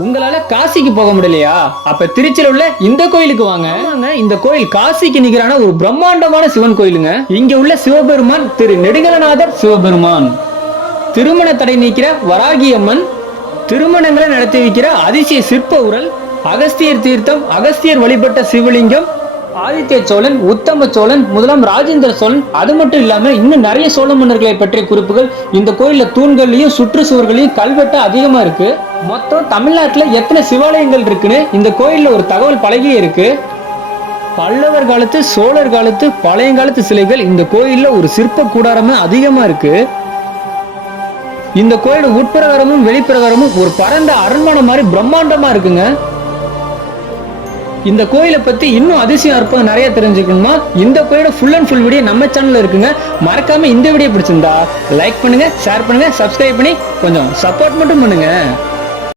உங்களால காசிக்கு போக முடியலையா? அப்ப திருச்சியில உள்ள இந்த கோயிலுக்கு வாங்க. இந்த கோயில் காசிக்கு நிகரான ஒரு பிரம்மாண்டமான சிவன் கோயிலுங்க. இங்க உள்ள சிவபெருமான் திரு நெடுங்கலநாதர் சிவபெருமான். திருமண தடை நீக்கிற வராகி அம்மன் திருமணங்களை நடத்தி வைக்கிற அதிசய சிற்ப உரல் அகஸ்தியர் தீர்த்தம் அகஸ்தியர் வழிபட்ட சிவலிங்கம் ஆதித்ய சோழன் உத்தம சோழன் முதலாம் ராஜேந்திர சோழன் அது மட்டும் இல்லாம இன்னும் நிறைய சோழ மன்னர்களை பற்றிய குறிப்புகள் இந்த கோயில்ல தூண்கள்லயும் சுற்றுச்சுவர்களையும் கல்வெட்டு அதிகமா இருக்கு. மொத்தம் தமிழ்நாட்டுல எத்தனை சிவாலயங்கள் இருக்குன்னு இந்த கோயில்ல ஒரு தகவல் பலகையே இருக்கு. பல்லவர் காலத்து சோழர் காலத்து பழையங்காலத்து சிலைகள் இந்த கோயில்ல ஒரு சிற்ப கூடாரமே அதிகமா இருக்கு. இந்த கோயில் உட்பிரகாரமும் வெளிப்பிரகாரமும் ஒரு பரந்த அரண்மனை மாதிரி பிரம்மாண்டமா இருக்குங்க. இந்த கோயிலை பத்தி இன்னும் அதிசயம் அற்புதம் நிறைய தெரிஞ்சுக்கணுமா? இந்த கோயிலோட ஃபுல் அண்ட் ஃபுல் வீடியோ நம்ம சேனல்ல இருக்குங்க. மறக்காம இந்த வீடியோ பிடிச்சிருந்தா லைக் பண்ணுங்க ஷேர் பண்ணுங்க சப்ஸ்கிரைப் பண்ணி கொஞ்சம் சப்போர்ட் மட்டும் பண்ணுங்க.